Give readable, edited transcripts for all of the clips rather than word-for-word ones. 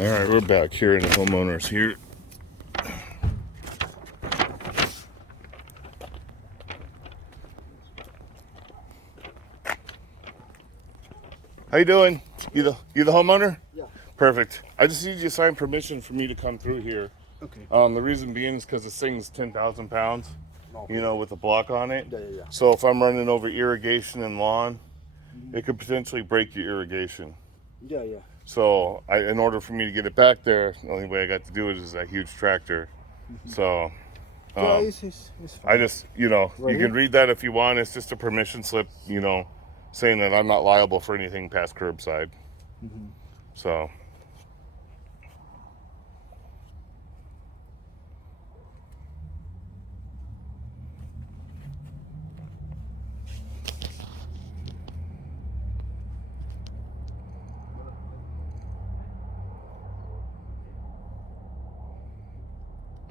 All right, we're back here in the homeowners here. How you doing? You the homeowner? Yeah. Perfect. I just need you to sign permission for me to come through here. Okay. The reason being is because this thing's 10,000 pounds. Okay. You know, with a block on it. Yeah. So if I'm running over irrigation and lawn, it could potentially break your irrigation. Yeah. So in order for me to get it back there, the only way I got to do it is that huge tractor. So It's fine. I just, you know, Right you here? can read that if you want. It's just a permission slip, you know, saying that I'm not liable for anything past curbside. So.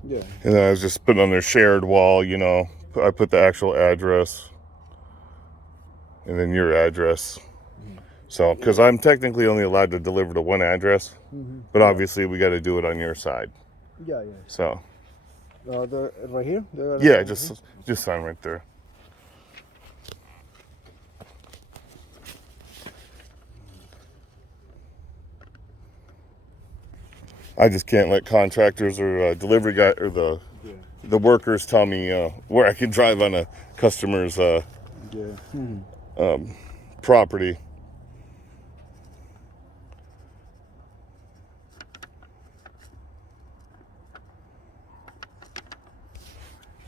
Yeah. And then I was just putting on their shared wall, you know, I put the actual address and then your address. So, because I'm technically only allowed to deliver to one address, but obviously we got to do it on your side. Yeah. So, Right here? yeah, just sign right there. I just can't let contractors or delivery guy or the workers tell me where I can drive on a customer's property.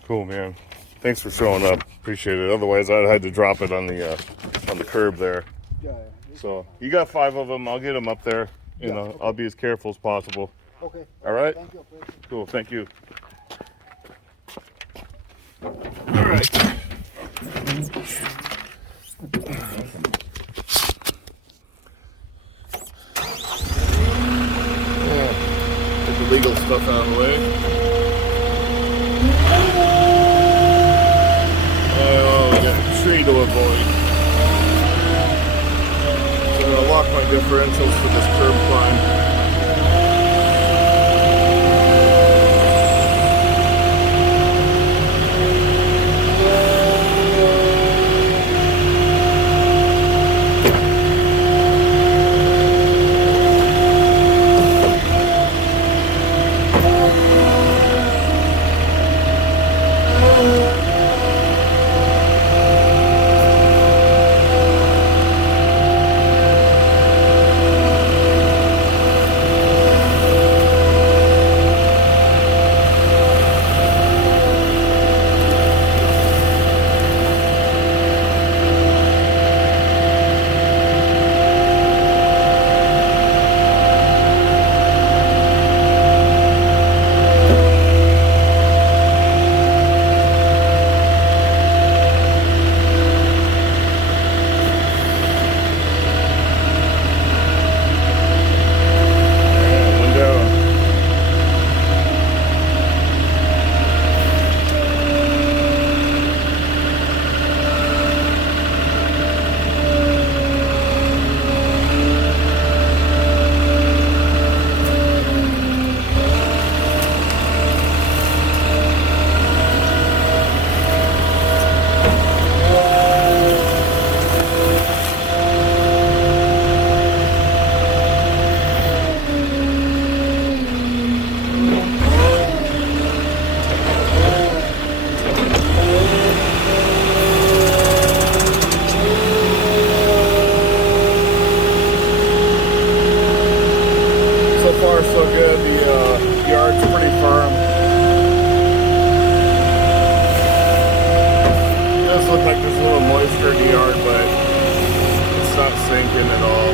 Cool, man. Thanks for showing up. Appreciate it. Otherwise, I'd had to drop it on the curb there. Yeah. So you got 5 of them. I'll get them up there. You know, okay. I'll be as careful as possible. Okay. All right. Thank you. Cool. Thank you. All right. Get the legal stuff out of the way. Oh, we got a tree to avoid. So I'm gonna lock my differentials for this curb climb. So good. The yard's pretty firm. It does look like there's a little moisture in the yard, but it's not sinking at all.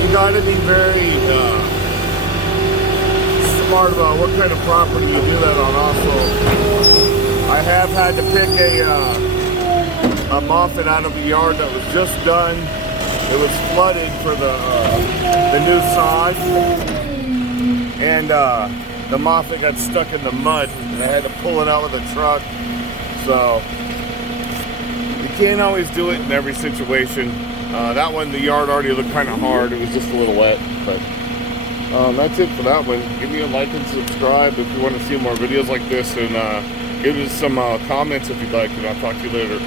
You gotta be very smart about what kind of property you do that on also. I have had to pick a Moffett out of the yard that was just done. It was flooded for the new sod. And the Moffett got stuck in the mud and I had to pull it out with a truck. So you can't always do it in every situation. That one, the yard already looked kind of hard. It was just a little wet, but that's it for that one. Give me a like and subscribe if you want to see more videos like this, and give us some comments if you'd like, and I'll talk to you later.